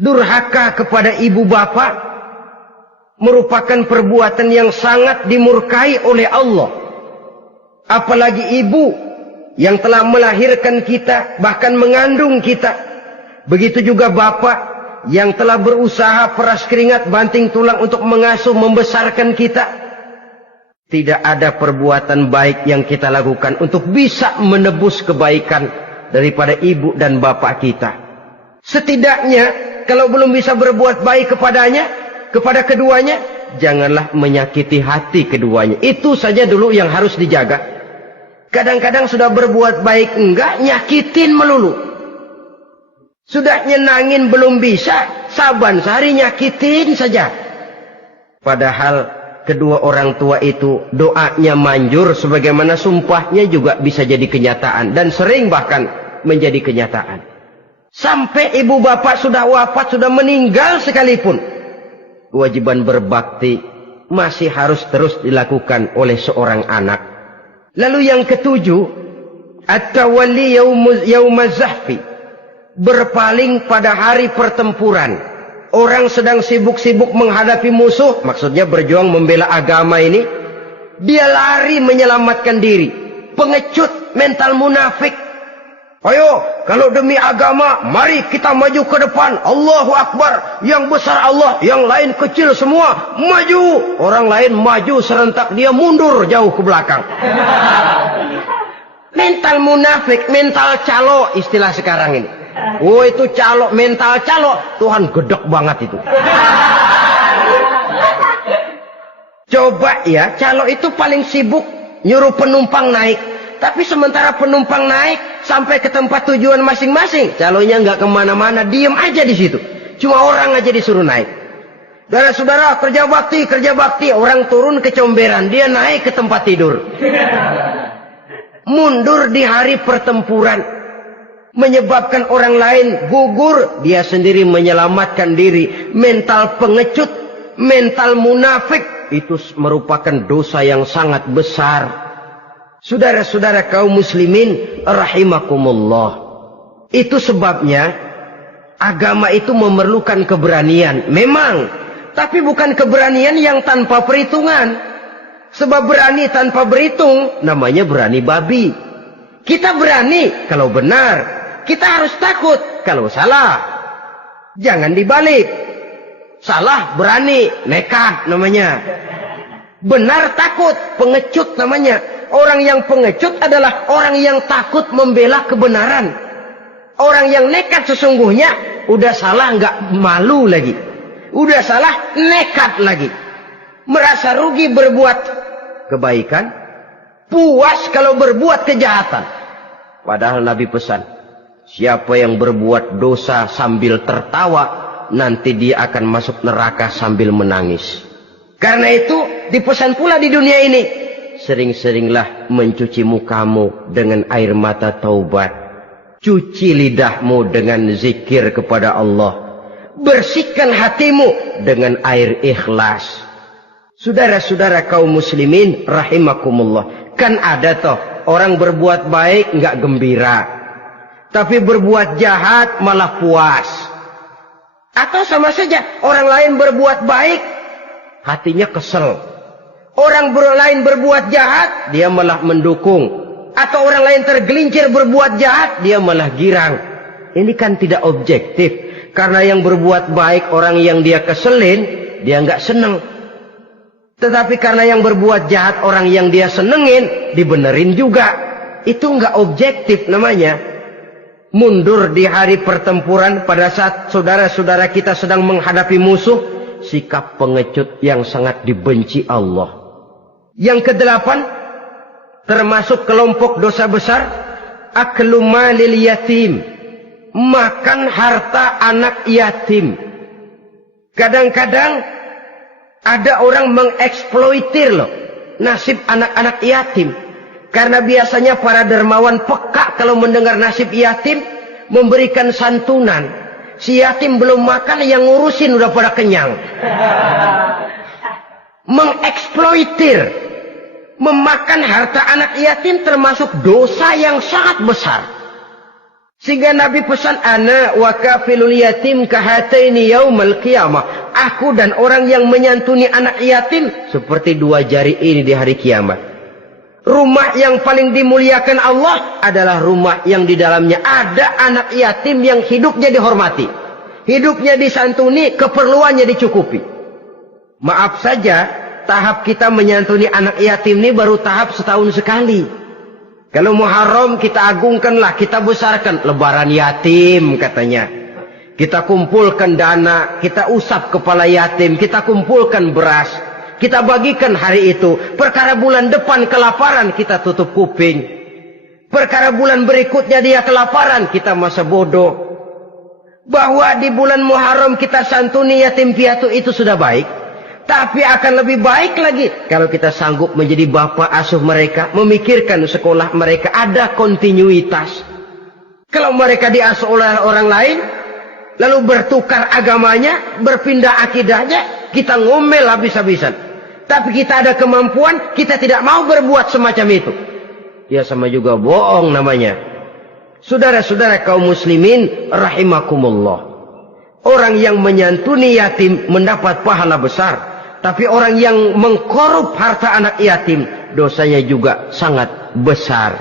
Durhaka kepada ibu bapak merupakan perbuatan yang sangat dimurkai oleh Allah. Apalagi ibu yang telah melahirkan kita, bahkan mengandung kita. Begitu juga bapak yang telah berusaha peras keringat banting tulang untuk mengasuh membesarkan kita. Tidak ada perbuatan baik yang kita lakukan untuk bisa menebus kebaikan daripada ibu dan bapak kita. Setidaknya kalau belum bisa berbuat baik kepadanya, kepada keduanya, janganlah menyakiti hati keduanya. Itu saja dulu yang harus dijaga. Kadang-kadang sudah berbuat baik enggak, nyakitin melulu. Sudah nyenangin belum bisa, saban sehari nyakitin saja. Padahal kedua orang tua itu doanya manjur, sebagaimana sumpahnya juga bisa jadi kenyataan. Dan sering bahkan menjadi kenyataan. Sampai ibu bapak sudah wafat, sudah meninggal sekalipun, kewajiban berbakti masih harus terus dilakukan oleh seorang anak. Lalu yang ketujuh, at-tawalli yaumaz zahfi, berpaling pada hari pertempuran. Orang sedang sibuk-sibuk menghadapi musuh, maksudnya berjuang membela agama ini, dia lari menyelamatkan diri. Pengecut, mental munafik. Ayo, kalau demi agama, mari kita maju ke depan. Allahu Akbar. Yang besar Allah, yang lain kecil semua. Maju. Orang lain maju serentak, dia mundur jauh ke belakang. Mental munafik, mental calo, istilah sekarang ini. Oh, itu calo, mental calo. Tuhan gedek banget itu. Coba ya, calo itu paling sibuk nyuruh penumpang naik. Tapi sementara penumpang naik sampai ke tempat tujuan masing-masing, calonya nggak kemana-mana, diem aja di situ. Cuma orang aja disuruh naik. Saudara-saudara, kerja bakti, orang turun ke comberan, dia naik ke tempat tidur. Mundur di hari pertempuran, menyebabkan orang lain gugur, dia sendiri menyelamatkan diri. Mental pengecut, mental munafik, itu merupakan dosa yang sangat besar. Saudara-saudara kaum muslimin rahimakumullah. Itu sebabnya agama itu memerlukan keberanian. Memang, tapi bukan keberanian yang tanpa perhitungan. Sebab berani tanpa berhitung namanya berani babi. Kita berani kalau benar, kita harus takut kalau salah. Jangan dibalik. Salah berani, nekat namanya. Benar takut, pengecut namanya. Orang yang pengecut adalah orang yang takut membela kebenaran. Orang yang nekat sesungguhnya udah salah nggak malu lagi. Udah salah nekat lagi. Merasa rugi berbuat kebaikan, puas kalau berbuat kejahatan. Padahal Nabi pesan, siapa yang berbuat dosa sambil tertawa, nanti dia akan masuk neraka sambil menangis. Karena itu dipesan pula di dunia ini, sering-seringlah mencuci mukamu dengan air mata taubat. Cuci lidahmu dengan zikir kepada Allah. Bersihkan hatimu dengan air ikhlas. Saudara-saudara kaum muslimin rahimakumullah. Kan ada toh orang berbuat baik nggak gembira, tapi berbuat jahat malah puas. Atau sama saja orang lain berbuat baik, hatinya kesel. Orang lain berbuat jahat, dia malah mendukung. Atau orang lain tergelincir berbuat jahat, dia malah girang. Ini kan tidak objektif. Karena yang berbuat baik, orang yang dia keselin, dia nggak seneng. Tetapi karena yang berbuat jahat, orang yang dia senengin, dibenerin juga. Itu nggak objektif namanya. Mundur di hari pertempuran pada saat saudara-saudara kita sedang menghadapi musuh, sikap pengecut yang sangat dibenci Allah. Yang kedelapan, termasuk kelompok dosa besar, aklu malil yatim, makan harta anak yatim. Kadang-kadang ada orang mengeksploitir loh nasib anak-anak yatim. Karena biasanya para dermawan peka kalau mendengar nasib yatim, memberikan santunan. Si yatim belum makan, yang ngurusin udah pada kenyang. Mengeksploitir, memakan harta anak yatim termasuk dosa yang sangat besar. Sehingga Nabi pesan, ana wa kafilul yatim kahataini yaumal qiyamah. Aku dan orang yang menyantuni anak yatim seperti dua jari ini di hari kiamat. Rumah yang paling dimuliakan Allah adalah rumah yang di dalamnya ada anak yatim yang hidupnya dihormati, hidupnya disantuni, keperluannya dicukupi. Maaf saja, tahap kita menyantuni anak yatim ini baru tahap setahun sekali. Kalau Muharram kita agungkanlah, kita besarkan. Lebaran yatim katanya. Kita kumpulkan dana, kita usap kepala yatim, kita kumpulkan beras. Kita bagikan hari itu. Perkara bulan depan kelaparan, kita tutup kuping. Perkara bulan berikutnya dia kelaparan, kita masa bodoh. Bahwa di bulan Muharram kita santuni yatim piatu itu sudah baik. Tapi akan lebih baik lagi kalau kita sanggup menjadi bapak asuh mereka, memikirkan sekolah mereka, ada kontinuitas. Kalau mereka diasuh oleh orang lain, lalu bertukar agamanya, berpindah akidahnya, kita ngomel habis-habisan. Tapi kita ada kemampuan, kita tidak mau berbuat semacam itu. Ya sama juga bohong namanya. Saudara-saudara kaum muslimin rahimakumullah. Orang yang menyantuni yatim mendapat pahala besar. Tapi orang yang mengkorup harta anak yatim, dosanya juga sangat besar.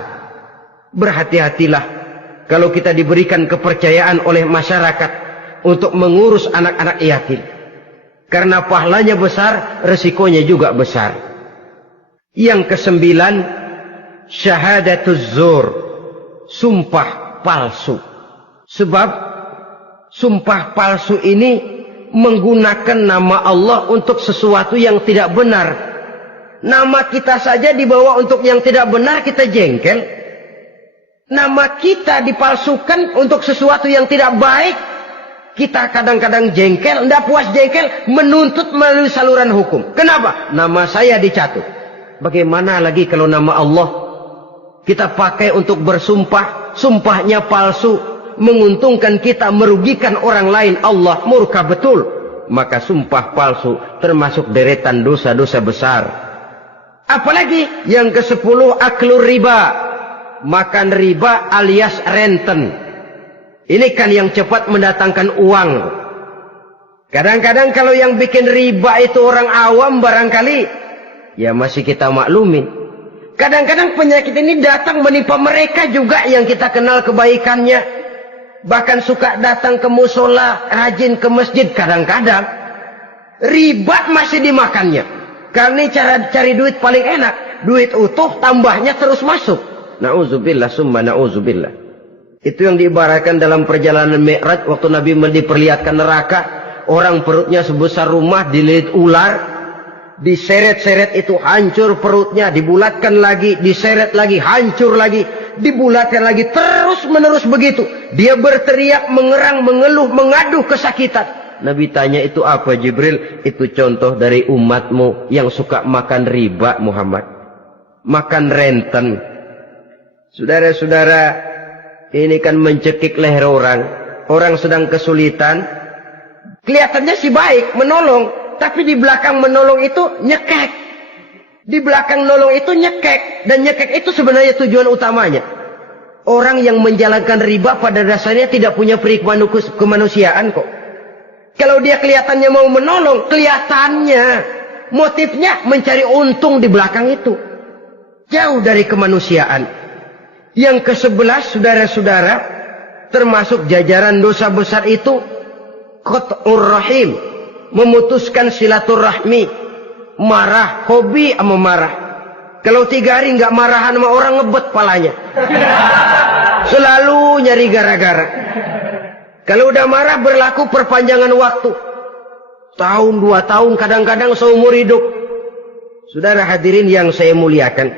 Berhati-hatilah kalau kita diberikan kepercayaan oleh masyarakat untuk mengurus anak-anak yatim. Karena pahalanya besar, resikonya juga besar. Yang kesembilan, syahadatuz zur, sumpah palsu. Sebab sumpah palsu ini menggunakan nama Allah untuk sesuatu yang tidak benar. Nama kita saja dibawa untuk yang tidak benar, kita jengkel. Nama kita dipalsukan untuk sesuatu yang tidak baik, kita kadang-kadang jengkel, tidak puas jengkel, menuntut melalui saluran hukum. Kenapa? Nama saya dicatut. Bagaimana lagi kalau nama Allah kita pakai untuk bersumpah, sumpahnya palsu, menguntungkan kita, merugikan orang lain, Allah murka betul. Maka sumpah palsu termasuk deretan dosa-dosa besar. Apalagi yang ke-10, aklur riba. Makan riba alias renten. Ini kan yang cepat mendatangkan uang. Kadang-kadang kalau yang bikin riba itu orang awam barangkali, ya masih kita maklumin. Kadang-kadang penyakit ini datang menimpa mereka juga yang kita kenal kebaikannya. Bahkan suka datang ke musola, rajin ke masjid kadang-kadang. Riba masih dimakannya. Karena ini cara cari duit paling enak. Duit utuh tambahnya terus masuk. Na'udzubillah summa na'udzubillah. Itu yang diibaratkan dalam perjalanan Mi'raj waktu Nabi diperlihatkan neraka. Orang perutnya sebesar rumah dililit ular. Diseret-seret itu hancur perutnya. Dibulatkan lagi, diseret lagi, hancur lagi. Dibulatkan lagi, terus menerus begitu. Dia berteriak, mengerang, mengeluh, mengaduh kesakitan. Nabi tanya, itu apa Jibril? Itu contoh dari umatmu yang suka makan riba Muhammad. Makan renten. Saudara-saudara, ini kan mencekik leher orang. Orang sedang kesulitan. Kelihatannya sih baik, menolong. Tapi di belakang menolong itu nyekek. Di belakang nolong itu nyekek. Dan nyekek itu sebenarnya tujuan utamanya. Orang yang menjalankan riba pada dasarnya tidak punya peri kemanusiaan kok. Kalau dia kelihatannya mau menolong, kelihatannya motifnya mencari untung di belakang itu. Jauh dari kemanusiaan. Yang ke-11, saudara-saudara, termasuk jajaran dosa besar itu qat'ur rahim, memutuskan silaturahmi. Marah, hobi sama marah. Kalau 3 hari nggak marahan sama orang, ngebet palanya. Selalu nyari gara-gara. Kalau udah marah berlaku perpanjangan waktu. Tahun, 2 tahun, kadang-kadang seumur hidup. Saudara hadirin yang saya muliakan.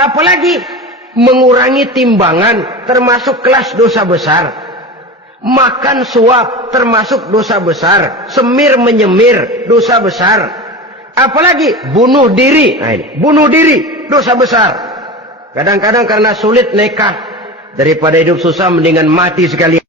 Apalagi mengurangi timbangan termasuk kelas dosa besar. Makan suap termasuk dosa besar. Semir menyemir dosa besar. Apalagi bunuh diri. Nah ini, bunuh diri dosa besar. Kadang-kadang karena sulit nekat, daripada hidup susah mendingan mati sekali.